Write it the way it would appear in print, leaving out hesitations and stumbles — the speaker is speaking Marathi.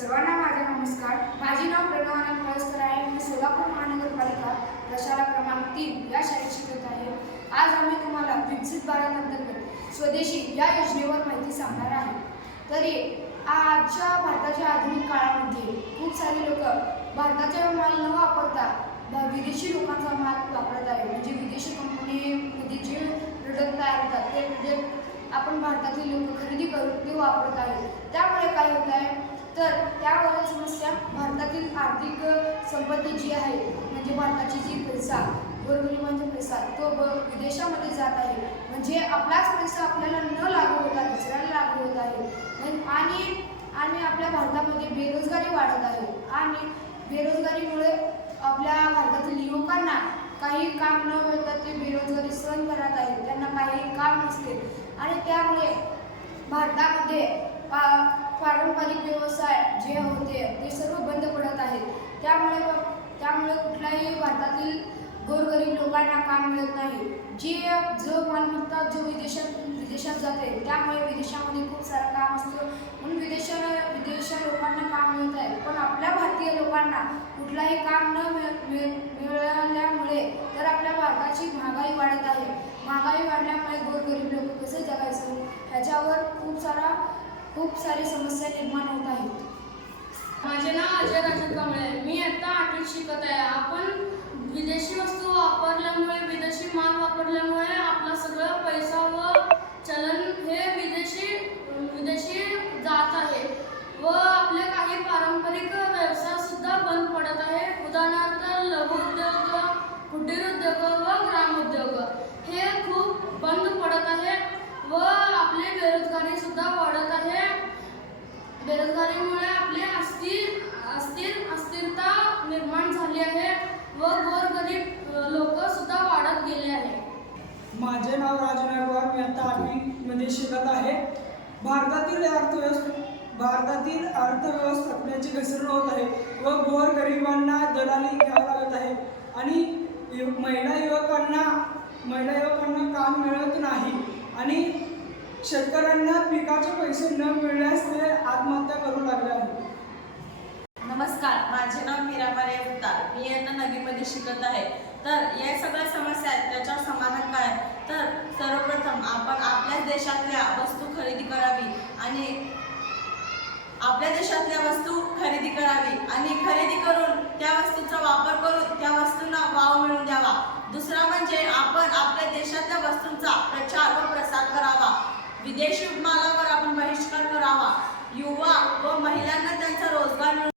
सर्वांना माझा नमस्कार. माझे नाव प्रणवाना पळसकर आहे. मी सोलापूर महानगरपालिका प्रशाला क्रमांक 3 या शाळेत शिकत आहे. आज आम्ही तुम्हाला विकसित भारत अंतर्गत स्वदेशी या योजनेवर माहिती सांगणार आहे. तरी आजच्या भारताच्या आधुनिक काळामध्ये खूप सारे लोक भारताचा माल न वापरता विदेशी लोकांचा माल वापरत आहे. म्हणजे विदेशी कंपनीमध्ये जे प्रोडक्ट तयार होतात ते प्रोडक्ट आपण भारतातील लोक खरेदी करून ते वापरत आहेत. त्यामुळे काय होत आहे तर त्यावरील समस्या भारतातील आर्थिक संपत्ती जी आहे म्हणजे भारताची जी पैसा गोरगरिबांचा पैसा तो विदेशामध्ये जात आहे. म्हणजे आपलाच पैसा आपल्याला न लागू होता दुसऱ्याला लागू होत आहे. आणि आपल्या भारतामध्ये बेरोजगारी वाढत आहे. आणि बेरोजगारीमुळे आपल्या भारतातील युवकांना काही काम न मिळता ते बेरोजगारी सहन करत आहेत. त्यांना काही काम नसते आणि त्यामुळे भारतामध्ये पारंपरिक व्यवसाय जे होते ते सर्व बंद पडत आहेत. त्यामुळे कुठल्याही भारतातील गोरगरीब लोकांना काम मिळत नाही. जो मालमत्ता जो विदेशात जाते त्यामुळे विदेशामध्ये खूप सारं काम असतं म्हणून विदेश लोकांना काम मिळत आहे. पण आपल्या भारतीय लोकांना कुठलाही काम न मिळाल्यामुळे तर आपल्या भारताची महागाई वाढत आहे. महागाई वाढल्यामुळे गोरगरीब लोक कसे जगायचं ह्याच्यावर खूप सारी समस्या निर्माण होत आहेत. माझे नाव अजय राजन कांबळे आहे. मी आता 8वीत शिकत आहे. आपण विदेशी वस्तू वापरल्यामुळे विदेशी माल वापरल्यामुळे आपला सगळं पैसा व चलन हे विदेशी जात आहे व आपले काही पारंपरिक व्यवसाय सुद्धा बंद पडत आहे. उदाहरणार्थ लघु उद्योग, कुटीर उद्योग व ग्रामोद्योग हे खूप बंद पडत आहे व आपली बेरोजगारी सुद्धा वाढत आहे. बेरोजगारीमुळे आपली अस्थिरता निर्माण झाली आहे व गोरगरीब लोक सुद्धा वाढत गेले आहे. माझे नाव राजू नागवार. मी आता 8वीमध्ये शिकत आहे. भारतातील अर्थव्यवस्थापनाची घसरण होत आहे व गोरगरिबांना दलाली घ्यावी लागत आहे आणि महिला युवकांना काम मिळत नाही आणि शेतकऱ्यांना पिकाचे पैसे न मिळाल्यास ते आत्महत्या करू लागले आहेत. नमस्कार, माझे नाव मीराबाई उद्दार. मी इयत्ता 9वीमध्ये शिकत आहे. तर या सगळ्या समस्या आहेत त्याच्यावर समाधान काय तर सर्वप्रथम आपण आपल्याच देशातल्या वस्तू खरेदी करावी आणि खरेदी करून त्या वस्तूचा वापर करून त्या वस्तूंना वाव मिळवून द्यावा. दुसरा म्हणजे आपण आपल्या देशातल्या वस्तूंचा प्रचार व प्रसार करावा. विदेशी मालावर आपण बहिष्कार करावा. युवा व महिला